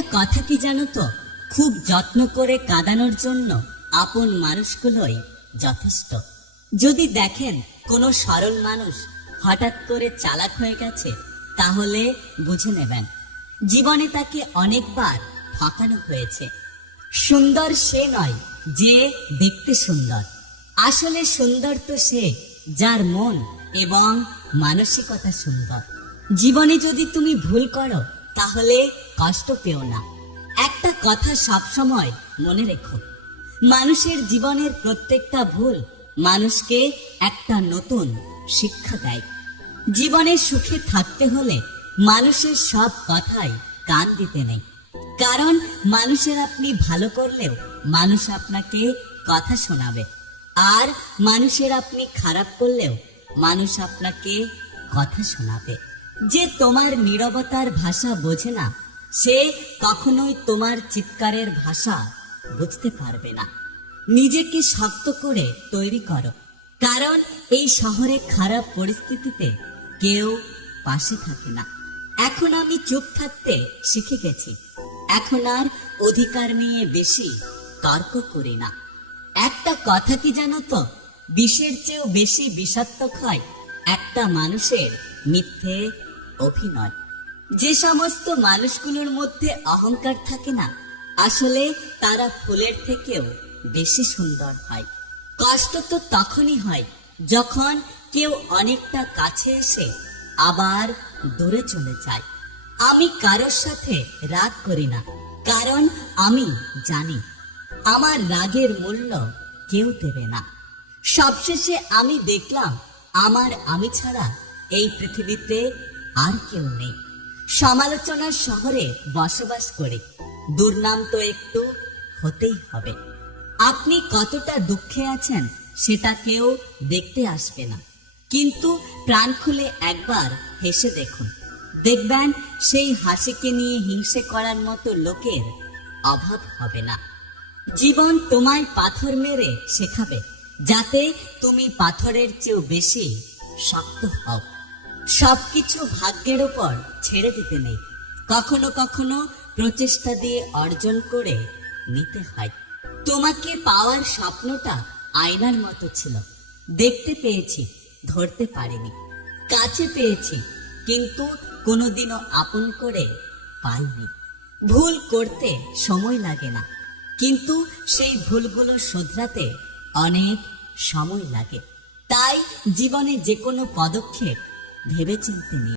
একটা কথা কি জানো তো? খুব যত্ন করে কাঁদানোর জন্য আপন মানুষগুলোই যথেষ্ট। যদি দেখেন কোনো সরল মানুষ হঠাৎ করে চালাক হয়ে গেছে, তাহলে বুঝে নেবেন, জীবনে তাকে অনেকবার ঠকানো হয়েছে। সুন্দর সে নয় যে দেখতে সুন্দর। আসলে সুন্দর তো সে যার মন এবং মানসিকতা সুন্দর। জীবনে যদি তুমি ভুল করো, তাহলে কষ্ট পেও না। একটা কথা সবসময় মনে রেখো। মানুষের জীবনের প্রত্যেকটা ভুল মানুষকে একটা নতুন শিক্ষা দেয়। জীবনে সুখে থাকতে হলে মানুষের সব কথাই কান দিতে নেই। কারণ মানুষের আপনি ভালো করলেও মানুষ আপনাকে কথা শোনাবে। আর মানুষের আপনি খারাপ করলেও মানুষ আপনাকে কথা শোনাবে। যে তোমার নীরবতার ভাষা বোঝে না সে কখনোই তোমার চিৎকারের ভাষা বুঝতে পারবে না। নিজেকে শক্ত করে তৈরি করো। কারণ এই শহরে খারাপ পরিস্থিতিতে কেউ পাশে থাকে না। এখন আমি চুপ থাকতে শিখে গেছি। এখন আর অধিকার নিয়ে বেশি তর্ক করি না। একটা কথা কি জানো তো? বিষের চেয়েও বেশি বিষাত্মক হয় একটা মানুষের মিথ্যে অভিনয়। যে সমস্ত মানুষগুলোর মধ্যে অহংকার থাকে না, আসলে তারা ফুলের থেকেও বেশি সুন্দর হয়। কষ্ট তো তখনই হয় যখন কেউ অনেকটা কাছে এসে আবার দূরে চলে যায়। আমি কারোর সাথে রাগ করি না, কারণ আমি জানি আমার রাগের মূল্য কেউ দেবে না। সবশেষে আমি দেখলাম, আমার আমি ছাড়া এই পৃথিবীতে আর কেউ নেই। সমালোচনার শহরে বসবাস করে। দুর্নাম তো একটু হতেই হবে। আপনি কতটা দুঃখে আছেন সেটা কেউ দেখতে আসবে না। কিন্তু প্রাণ খুলে একবার হেসে দেখুন। দেখবেন সেই হাসিকে নিয়ে হিংসে করার মতো লোকের অভাব হবে না। জীবন তোমায় পাথর মেরে শেখাবে, যাতে তুমি পাথরের চেয়েও বেশি শক্ত হও। সবকিছু ভাগ্যের উপর ছেড়ে দিতে নেই। কখনো কখনো প্রচেষ্টা দিয়ে অর্জন করে নিতে হয়। তোমাকে পাওয়ার স্বপ্নটা আয়নার মতো ছিল। দেখতে পেয়েছি, ধরতে পারিনি। কাছে পেয়েছি, কিন্তু কোনোদিনও আপন করে পাইনি। ভুল করতে সময় লাগে না, কিন্তু সেই ভুলগুলো শোধরাতে অনেক সময় লাগে। তাই জীবনে যে কোনো পদক্ষেপ ভেবেচিন্তে নিই